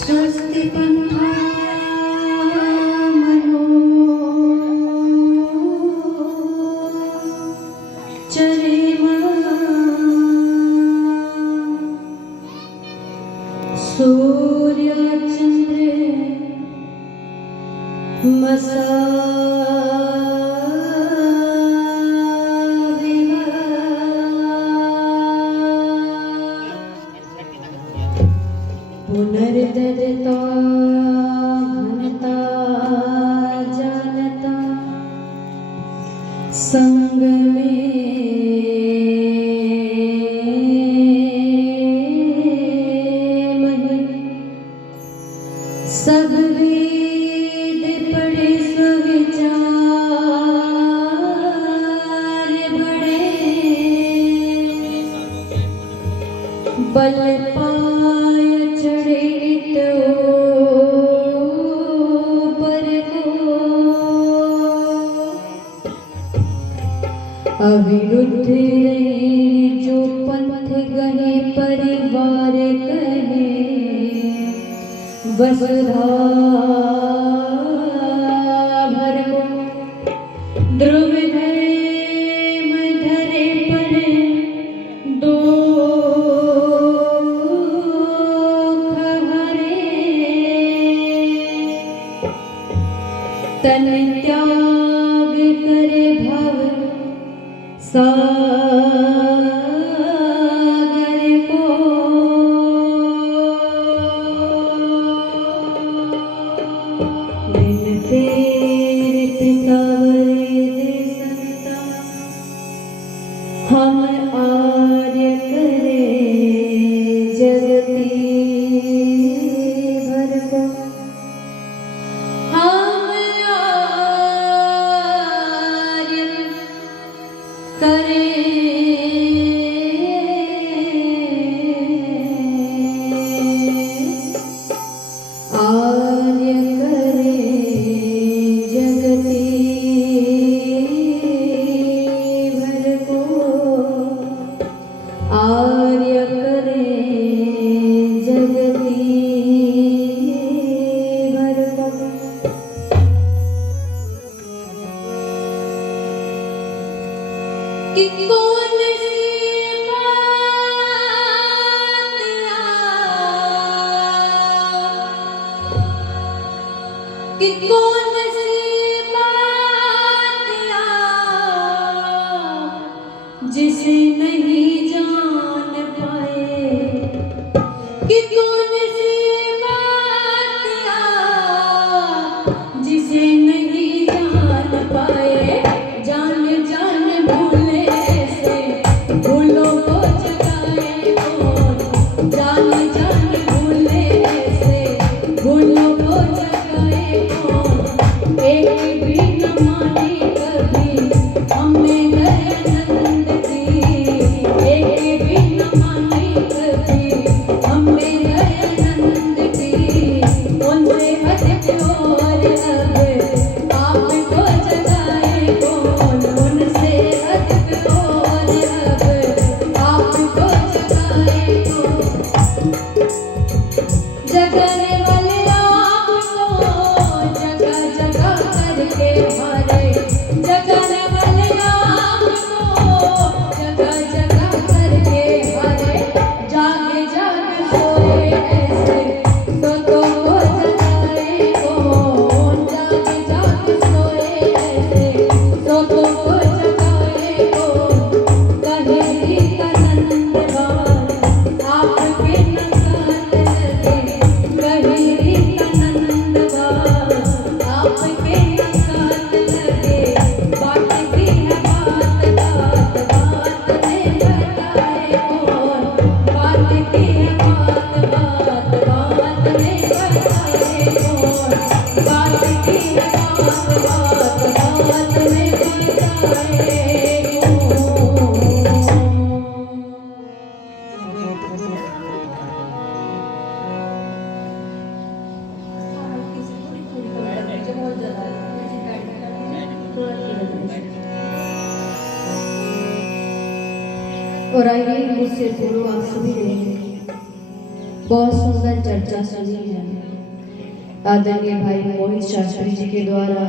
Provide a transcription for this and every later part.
स्वस्ति पंथा मनो चरेमा सूर्य चंद्र मसा पुनर्दरता घनता जानता संग में मही सब वेद पढ़े सुविचार बड़े बल पाय चढ़े अविरुद्ध रहे जो पंथ गहे परिवार कहे वसुधा भरको ध्रुव धर्म धरे पर दो हरे तन त्याग करे भव सागर को दिन तेरे पितावरे दे संता हम आर्य करे जगती भर को करे आर्य करे जगती भर को आर्य करे जगती भर को कि कौन सी बात कि कौन सी बात जिसे नहीं जान पाए कि कौन सी बात जिसे नहीं जान पाए जान जान भूले से भूलो को जगाए कौन जान जान भूले से भूलो को जगाए कौन एक भी न माने कभी हमें दयानंद जी और आइए मुझसे पूर्व आप सभी ने बहुत सुंदर चर्चा सुनी है आदरणीय भाई मोहित शास्त्री जी के द्वारा।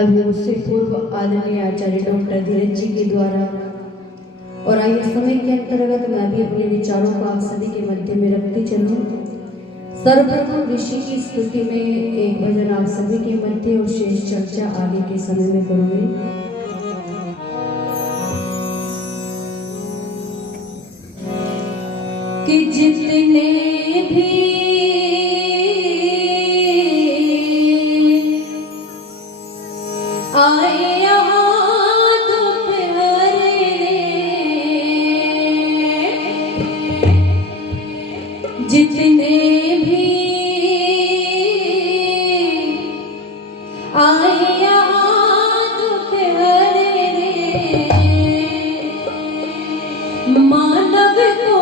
अभी मुझसे पूर्व आदरणीय आचार्य डॉक्टर धीरज जी के द्वारा। और आइए समय के अंतर्गत मैं भी अपने विचारों को आप सभी के मध्य में रखती चलूं। सर्वप्रथम ऋषि की स्तुति में एक भजन आप सभी के मध्य और शेष चर्चा आगे के समय में करूंगी। कि जितने भी आए यहाँ दोपहर जितने भी आए यहाँ दोपहर मानव को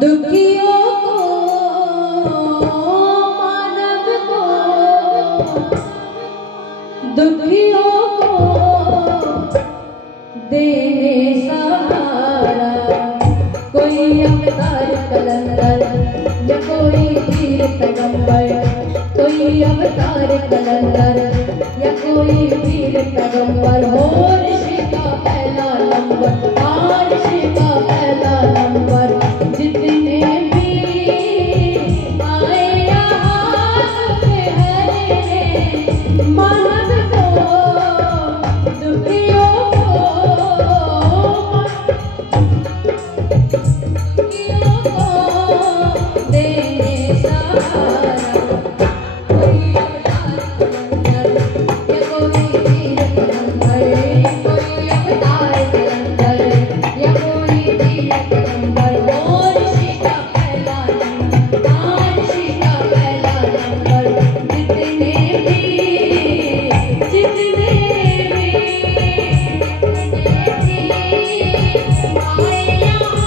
दुखियों को मानव को दुखियों को देने सहारा कोई अवतार कलंदर या कोई वीर पैगंबर, कोई अवतार कलंदर या कोई वीर पैगंबर हो ऋषि का पहला नंबर, ऋषि का पहला नंबर। जितने भी आए यहाँ दोपहर मानव को दुखियों को देने सहारा कोई अवतार कलंदर या कोई वीर पैगंबर, कोई अवतार कलंदर या कोई वीर पैगंबर हो ऋषि का पहला नंबर, ऋषि का पहला नंबर। जितने भी आए यहाँ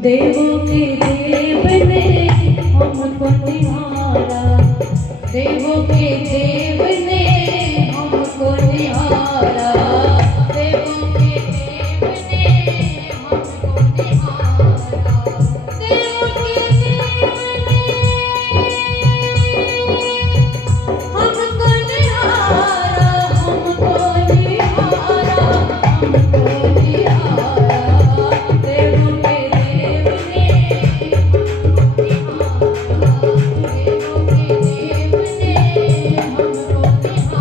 देवों के देव ने हमको निहारा, देवों के देव ने हमको निहारा, देवों के देव ने हमको निहारा, देवों के देव ने हमको निहारा, हमको निहारा, हमको निहारा। देवों के देव ने हमको निहारा, देवों के देव ने हमको निहारा।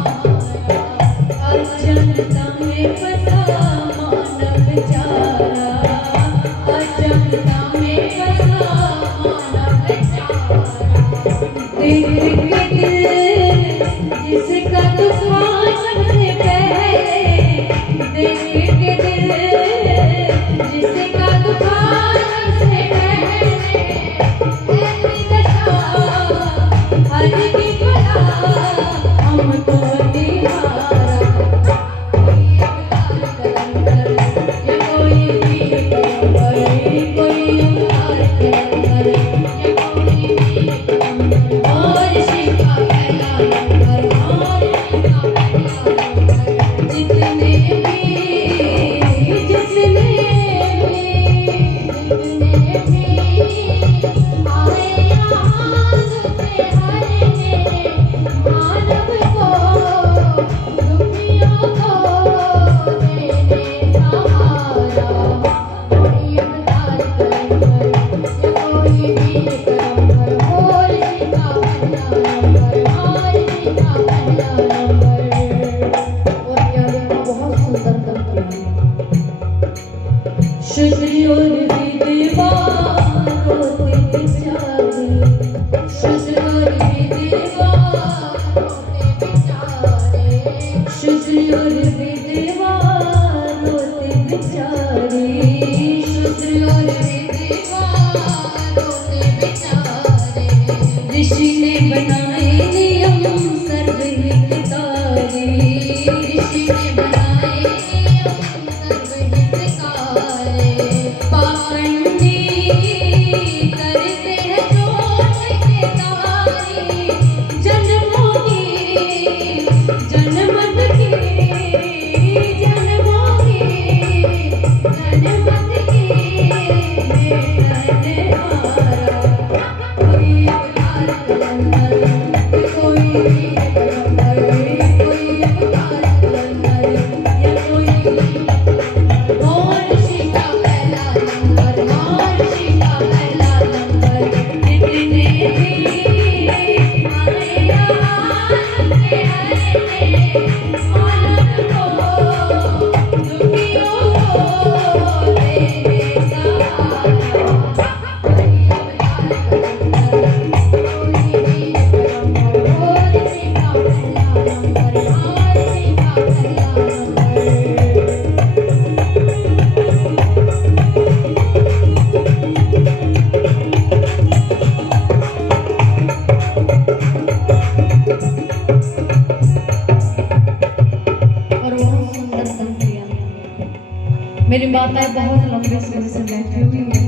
माताएं बहुत लंबे समय से बैठी हुई है,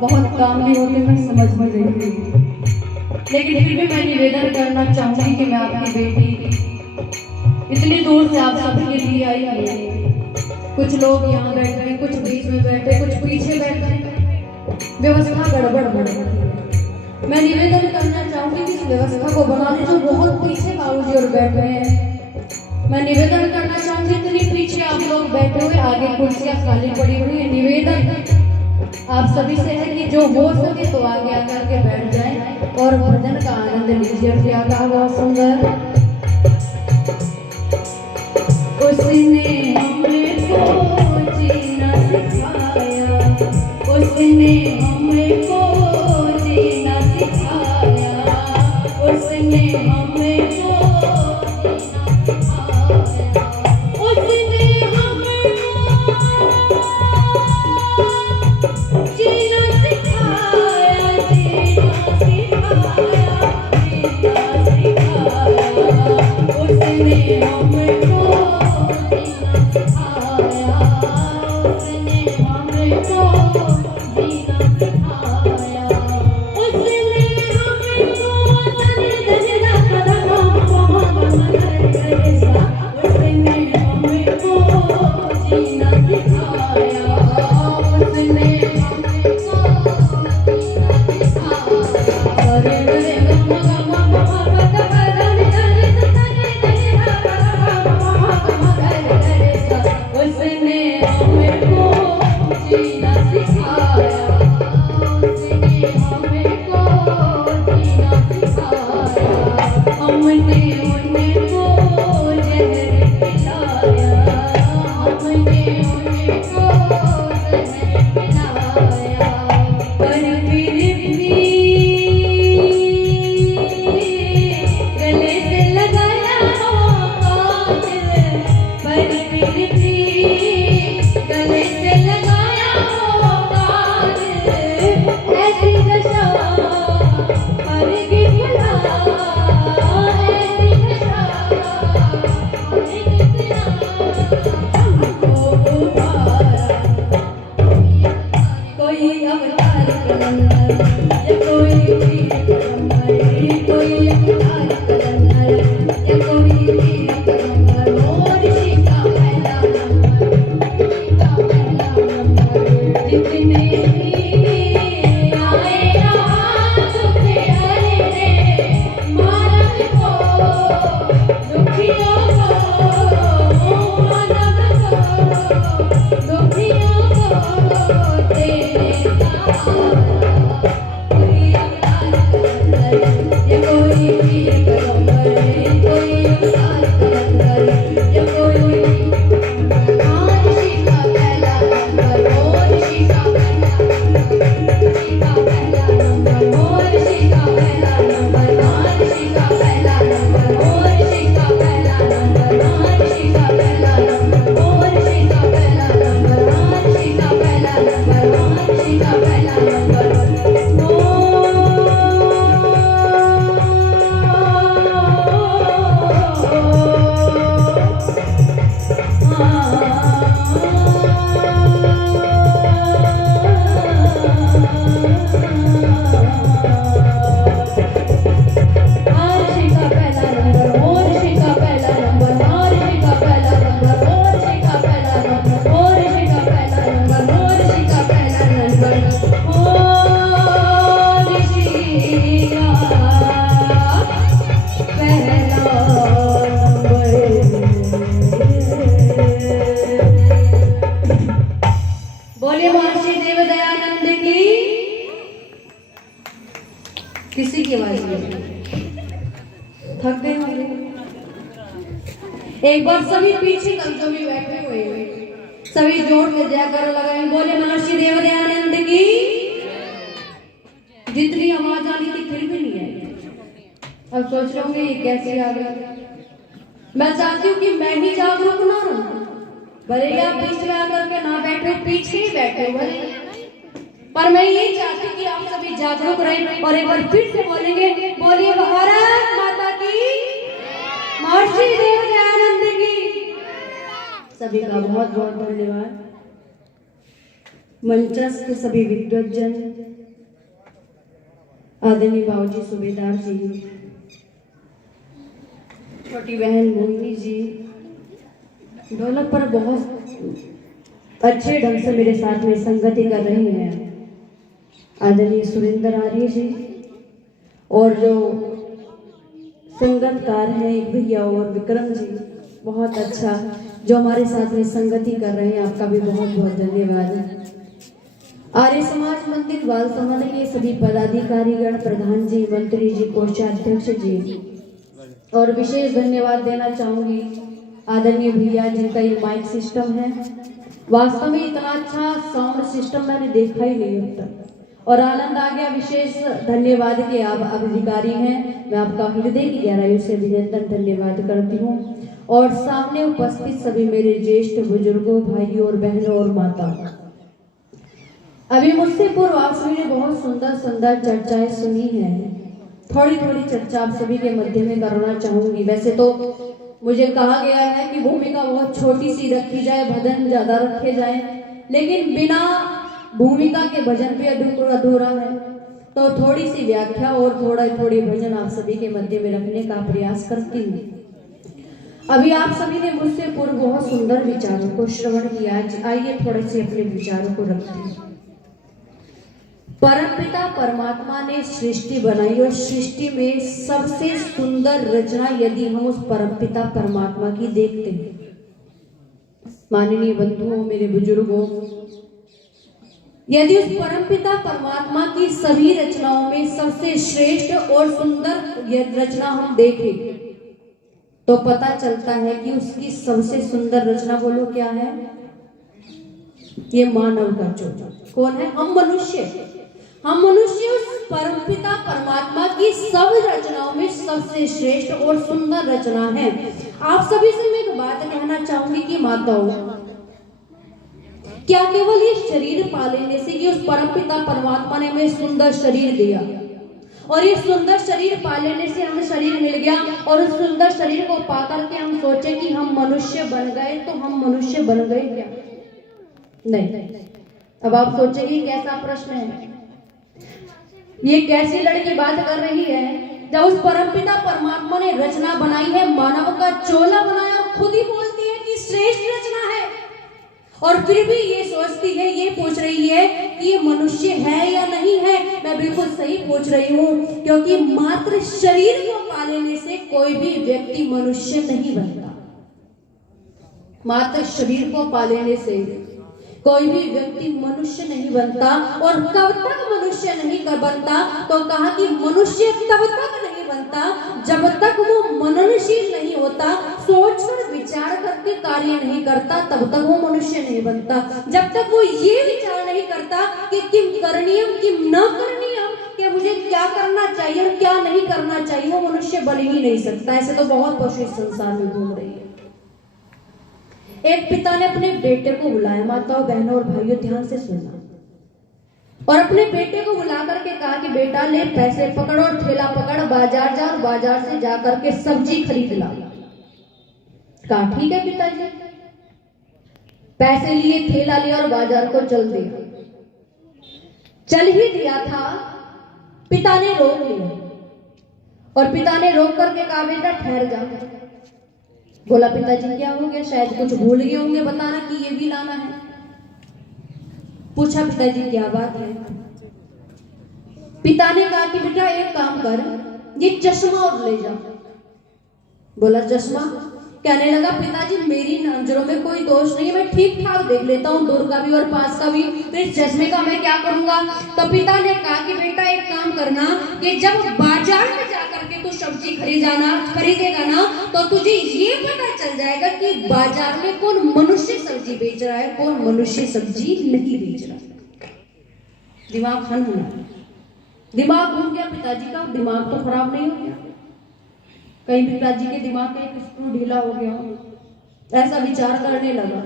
बहुत काम भी होते मैं समझ भी रही हूँ, लेकिन फिर भी मैं निवेदन करना चाहूंगी कि मैं आपकी बेटी इतनी दूर से आप सभी के लिए आई है। कुछ लोग यहाँ बैठे हैं, कुछ बीच में बैठे, कुछ पीछे बैठे, व्यवस्था गड़बड़ हो रही है। मैं निवेदन करना चाहूंगी कि इस व्यवस्था को बनाने जो बहुत पीछे बाबूजी और बैठे हैं, मैं निवेदन करना चाहूंगी इतनी पीछे आप लोग बैठे हुए, आगे कुर्सियां खाली पड़ी हुई है। निवेदन आप सभी से है कि जो हो सके तो आगे आकर के बैठ जाए और भजन का आनंद लीजिए। क्या कहा बहुत सुंदर, उसने हमको जीना सिखाया, उसने हमको जीना सिखाया, उसने हमको किसी की आवाज नहीं, थक गए होंगे। एक बार सभी पीछे कंधों में बैठे हुए सभी जोर से जयकारा लगाएं, बोले महर्षि देव दयानंद की। जितनी आवाज आनी थी फिर भी नहीं आई। अब सोच रहे होंगे ये कैसे आ गया। मैं चाहती हूँ कि मैं ही जागरूक ना रहूं, भले ही आप बीच में आकर के ना बैठे, पीछे ही बैठे भले, पर मैं ये चाहती हूँ कि आप सभी जागरूक रहें। और एक बार फिर से बोलेंगे, बोलिए भारत माता की, महर्षि देव दयानंद की। सभी का बहुत बहुत धन्यवाद। मंचस्थ सभी विद्वज्जन, आदरणीय बाबूजी सूबेदार जी, छोटी बहन मोहिनी जी, ढोलक पर बहुत अच्छे ढंग से मेरे साथ में संगति कर रही हैं आदरणीय सुरेंद्र आर्य जी, और जो संगतकार हैं एक भैया और विक्रम जी, बहुत अच्छा जो हमारे साथ में संगति कर रहे हैं, आपका भी बहुत बहुत धन्यवाद। आर्य समाज मंदिर बाल समाज के सभी पदाधिकारीगण, प्रधान जी, मंत्री जी, कोषाध्यक्ष जी, और विशेष धन्यवाद देना चाहूंगी आदरणीय भैया जिनका ये माइक सिस्टम है। वास्तव में इतना अच्छा साउंड सिस्टम मैंने देखा ही नहीं अब तक, और आनंद आ गया। विशेष धन्यवाद के आप अधिकारी हैं, मैं आपका हृदय की गहराई से अभिनंदन धन्यवाद करती हूँ। और सामने उपस्थित सभी मेरे ज्येष्ठ बुजुर्गों, भाइयों और बहनों और माता, अभी मुझसे पूर्व आप सभी ने बहुत सुंदर सुंदर चर्चाएं सुनी हैं। थोड़ी थोड़ी चर्चा आप सभी के मध्य में करना चाहूंगी। वैसे तो मुझे कहा गया है कि भूमिका बहुत छोटी सी रखी जाए, भजन ज्यादा रखे जाए, लेकिन बिना भूमिका के भजन भी अधूरा है, तो थोड़ी सी व्याख्या और थोड़ी भजन आप सभी के मध्य में रखने का प्रयास करती हूँ। अभी आप सभी ने मुझसे पूर्व बहुत सुंदर विचारों को श्रवण किया, आइए थोड़े से अपने विचारों को रखते हैं। परमपिता परमात्मा ने सृष्टि बनाई, और सृष्टि में सबसे सुंदर रचना यदि हम उस परमपिता परमात्मा की देखते हैं, माननीय बंधुओं, मेरे बुजुर्गों, यदि उस परमपिता परमात्मा की सभी रचनाओं में सबसे श्रेष्ठ और सुंदर रचना हम देखें, तो पता चलता है कि उसकी सबसे सुंदर रचना बोलो क्या है? ये मानव का चोला। कौन है? हम मनुष्य। हम मनुष्य उस परमपिता परमात्मा की सब रचनाओं में सबसे श्रेष्ठ और सुंदर रचना है। आप सभी से मैं एक बात कहना चाहूंगी कि माताओं, क्या केवल ये शरीर पा लेने से कि उस परमपिता परमात्मा ने हमें सुंदर शरीर दिया, और ये सुंदर शरीर पा लेने से हमें शरीर मिल गया, और उस सुंदर शरीर को पा करके हम सोचे कि हम मनुष्य बन गए, तो हम मनुष्य बन गए क्या? नहीं। अब आप सोचेंगे कैसा प्रश्न है, ये कैसी लड़की बात कर रही है, जब उस परमपिता परमात्मा ने रचना बनाई है, मानव का चोला बनाया, खुद ही बोलती है कि श्रेष्ठ रचना है, और फिर भी ये सोचती है, ये पूछ रही है कि ये मनुष्य है या नहीं है। मैं बिल्कुल सही पूछ रही हूँ, क्योंकि मात्र शरीर को पा लेने से कोई भी व्यक्ति मनुष्य नहीं बनता। मात्र शरीर को पा लेने से कोई भी व्यक्ति मनुष्य नहीं बनता। और कब तक मनुष्य नहीं बनता? तो कहा कि मनुष्य तब तक नहीं बनता जब तक वो मननशील नहीं होता, सोचकर विचार करके कार्य नहीं करता, तब तक वो मनुष्य नहीं बनता। जब तक वो ये विचार नहीं करता कि किम करणीयम किम न करणीयम, कि मुझे क्या करना चाहिए और क्या नहीं करना चाहिए, वो मनुष्य बन ही नहीं सकता। ऐसे तो बहुत पशु इस संसार में घूम रही है। एक पिता ने अपने बेटे को बुलाया, माताओं, बहनों और भाइयों ध्यान से सुनना, और अपने बेटे को बुला करके कहा कि बेटा ले पैसे पकड़ और ठेला पकड़, बाजार जा और बाजार से जा करके सब्जी खरीद ला। कहा ठीक है पिताजी। पैसे लिए, ठेला लिया और बाजार को चल दिया। चल ही दिया था, पिता ने रोक लिया, और पिता ने रोक करके कहा बेटा ठहर जा। बोला पिताजी क्या हो गया? शायद कुछ भूल गए होंगे बताना कि ये भी लाना है। पूछा पिताजी क्या बात है? पिता ने कहा कि बेटा एक काम कर, ये चश्मा और ले जा। बोला चश्मा? कहने लगा पिताजी मेरी नजरों में कोई दोष नहीं है, मैं ठीक ठाक देख लेता हूँ, दूर का भी और पास का भी, तो इस चश्मे का मैं क्या करूंगा? तो पिता ने कहा कि बेटा एक काम करना कि जब बाजार में जाकर के तू सब्जी खरीदेगा ना, तो तुझे ये पता चल जाएगा कि बाजार में कौन मनुष्य सब्जी बेच रहा है, कौन मनुष्य सब्जी नहीं बेच रहा। दिमाग खन होना, दिमाग घूम गया पिताजी का। दिमाग तो खराब नहीं हो गया, कहीं पिताजी के दिमाग का एक स्क्रू ढीला हो गया, ऐसा विचार करने लगा।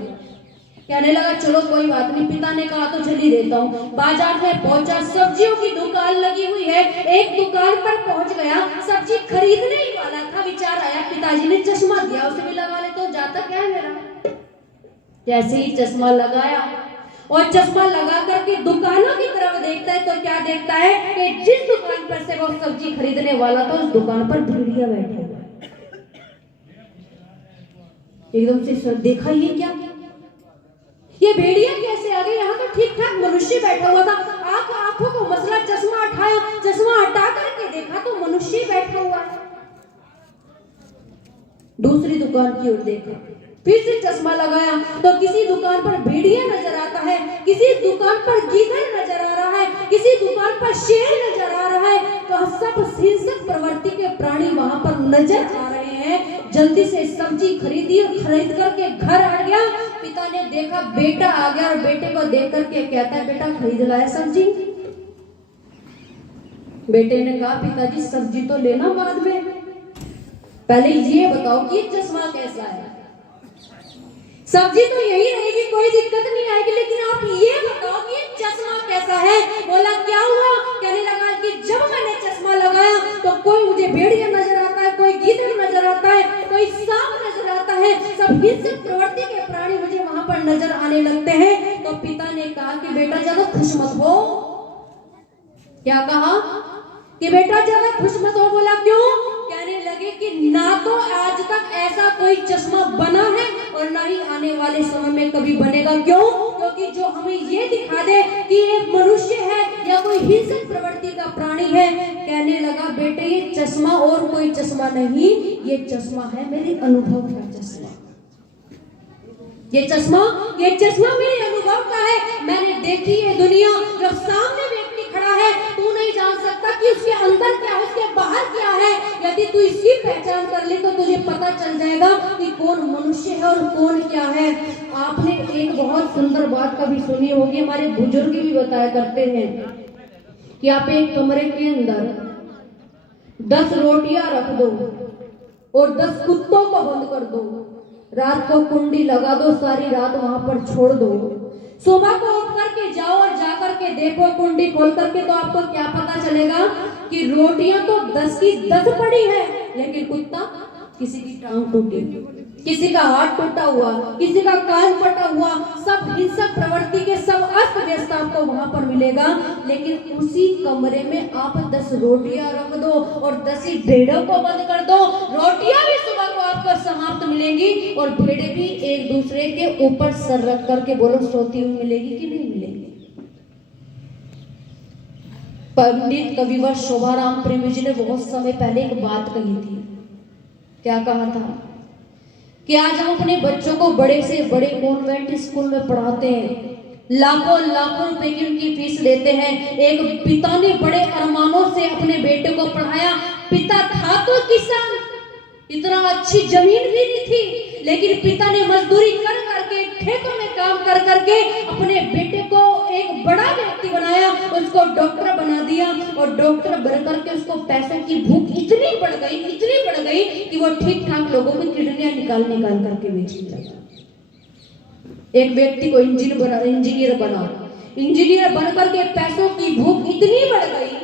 कहने लगा चलो कोई बात नहीं। पिता ने कहा तो चल ही देता हूँ। बाजार में पहुंचा, सब्जियों की दुकान लगी हुई है, एक दुकान पर पहुंच गया, सब्जी खरीदने ही वाला था, विचार आया पिताजी ने चश्मा दिया, उसे भी लगा ले तो जाता क्या है मेरा। जैसे ही चश्मा लगाया और चश्मा लगा करके दुकानों की तरफ देखता है तो क्या देखता है कि जिस दुकान पर से वो सब्जी खरीदने वाला था उस दुकान पर भेड़िया बैठा हुआ। एकदम से देखा ये क्या, ये भेड़िया कैसे आ गई? यहाँ तो ठीक ठाक मनुष्य बैठा हुआ था। आंखों को मसला, चश्मा हटाया, चश्मा हटा करके देखा तो मनुष्य बैठा हुआ है। दूसरी दुकान की ओर देखा, फिर से चश्मा लगाया तो किसी दुकान पर भेड़िया नजर आता है, किसी दुकान पर गीदड़ नजर आ रहा है, किसी दुकान पर शेर नजर आ रहा है। तो सब हिंसक प्रवृत्ति के प्राणी वहां पर नजर आ रहे हैं। जल्दी से सब्जी खरीदी और खरीद करके घर आ गया। पिता ने देखा बेटा आ गया और बेटे को देख करके कहता है, बेटा खरीद लाया सब्जी? बेटे ने कहा, पिताजी सब्जी तो लेना बाद में, पहले ये बताओ कि चश्मा कैसा है। सब्जी तो यही रहेगी, कोई दिक्कत नहीं आएगी, लेकिन आप ये बताओ कि चश्मा कैसा है। बोला क्या हुआ? कहने लगा कि जब मैंने चश्मा लगाया तो कोई मुझे भेड़िया नजर आता है, कोई गीदड़ नजर आता है, कोई सांप नजर आता है, सब हिंसक प्रवृत्ति के प्राणी मुझे वहां पर नजर आने लगते हैं। तो पिता ने कहा कि बेटा ज्यादा खुश मत हो। क्या कहा? कि बेटा ज्यादा खुश मत हो। बोला क्यों? कहने लगे कि ना तो आज तक ऐसा कोई चश्मा बना है और ना ही आने वाले समय में कभी बनेगा। क्यों? क्योंकि जो हमें ये दिखा दे कि ये मनुष्य है या कोई हिंसक प्रवृत्ति का प्राणी है। कहने लगा बेटे ये चश्मा और कोई चश्मा नहीं, ये चश्मा है मेरे अनुभव का चश्मा। ये चश्मा मेरे अनुभव का है। मैंने देखी है दुनिया। जब सामने व्यक्ति खड़ा है तू नहीं जान सकता कि उसके अंदर क्या है, उसके बाहर क्या है। यदि तू इसकी पहचान कर ले तो तुझे पता चल जाएगा कि कौन मनुष्य है और कौन क्या है। आपने एक बहुत सुंदर बात कभी सुनी होगी, हमारे बुजुर्ग भी बताया करते हैं कि आप एक कमरे के अंदर 10 रोटियां रख दो और 10 कुत्तों को बंद कर दो, रात को कुंडी लगा दो, सारी रात वहां पर छोड़ दो, सुबह को उठ करके जाओ और जा करके देखो कुंडी खोल करके, तो आपको क्या पता चलेगा कि रोटियां तो 10 की 10 पड़ी है, लेकिन कुत्ता किसी की टांग टूटी, किसी का हाथ टूटा हुआ, किसी का कान फटा हुआ, सब हिंसक प्रवृत्ति के सब अस्त व्यस्त आपको वहां पर मिलेगा। लेकिन उसी कमरे में आप 10 रोटियां रख दो और 10 ही भेड़ों को बंद कर दो, रोटियां भी सुबह को आपको समाप्त मिलेंगी और भेड़े भी एक दूसरे के ऊपर सर रख करके बोलो सोती हुई मिलेगी कि नहीं मिलेगी। पंडित कविवर शोभाराम प्रेमी जी ने बहुत समय पहले एक बात कही थी। क्या कहा था कि आज हम अपने बच्चों को बड़े से बड़े कॉन्वेंट स्कूल में पढ़ाते हैं, लाखों लाखों रुपए की उनकी फीस लेते हैं। एक पिता ने बड़े अरमानों से अपने बेटे को पढ़ाया। पिता था तो किसान, इतना अच्छी जमीन भी नहीं थी, लेकिन पिता ने मजदूरी कर करके, खेतों में काम कर करके अपने बेटे को एक बड़ा व्यक्ति बनाया, उसको डॉक्टर बना दिया और डॉक्टर बन करके उसको पैसों की भूख इतनी बढ़ गई कि वो ठीक ठाक लोगों की किडनियां निकाल करके बेचने लगा। एक व्यक्ति को इंजीनियर बन करके पैसों की भूख इतनी बढ़ गई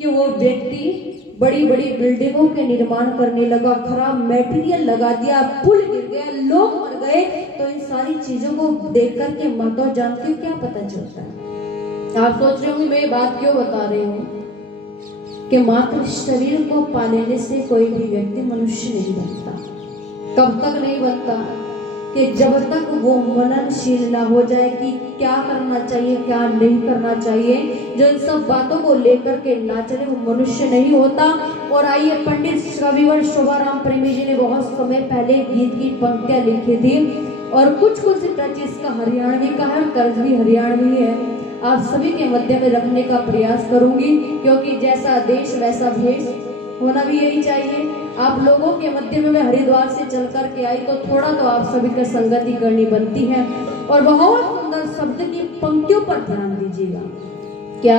कि वो व्यक्ति बड़ी बड़ी बिल्डिंगों के निर्माण करने लगा, खराब मटेरियल लगा दिया, पुल गिर गया, लोग मर गए। तो इन सारी चीजों को देख करके माता जान के क्या पता चलता है। आप सोच रहे होंगे मैं ये बात क्यों बता रही हूँ कि मात्र शरीर को पा लेने से कोई भी व्यक्ति मनुष्य नहीं बनता। कब तक नहीं बनता? कि जब तक वो मननशील ना हो जाए कि क्या करना चाहिए क्या नहीं करना चाहिए, जो इन सब बातों को लेकर के ना चले वो मनुष्य नहीं होता। और आइए, पंडित कविवर शोभाराम प्रेमी जी ने बहुत समय पहले गीत की पंक्तियां लिखी थी और कुछ टच इसका हरियाणवी का है, कर्ज भी हरियाणवी है। आप सभी के मध्य में रखने का प्रयास करूंगी, क्योंकि जैसा देश वैसा भेष होना भी यही चाहिए। आप लोगों के मध्य में मैं हरिद्वार से चल कर के आई तो थोड़ा तो आप सभी का संगति करनी बनती है। और बहुत सुंदर शब्द की पंक्तियों पर ध्यान दीजिएगा। क्या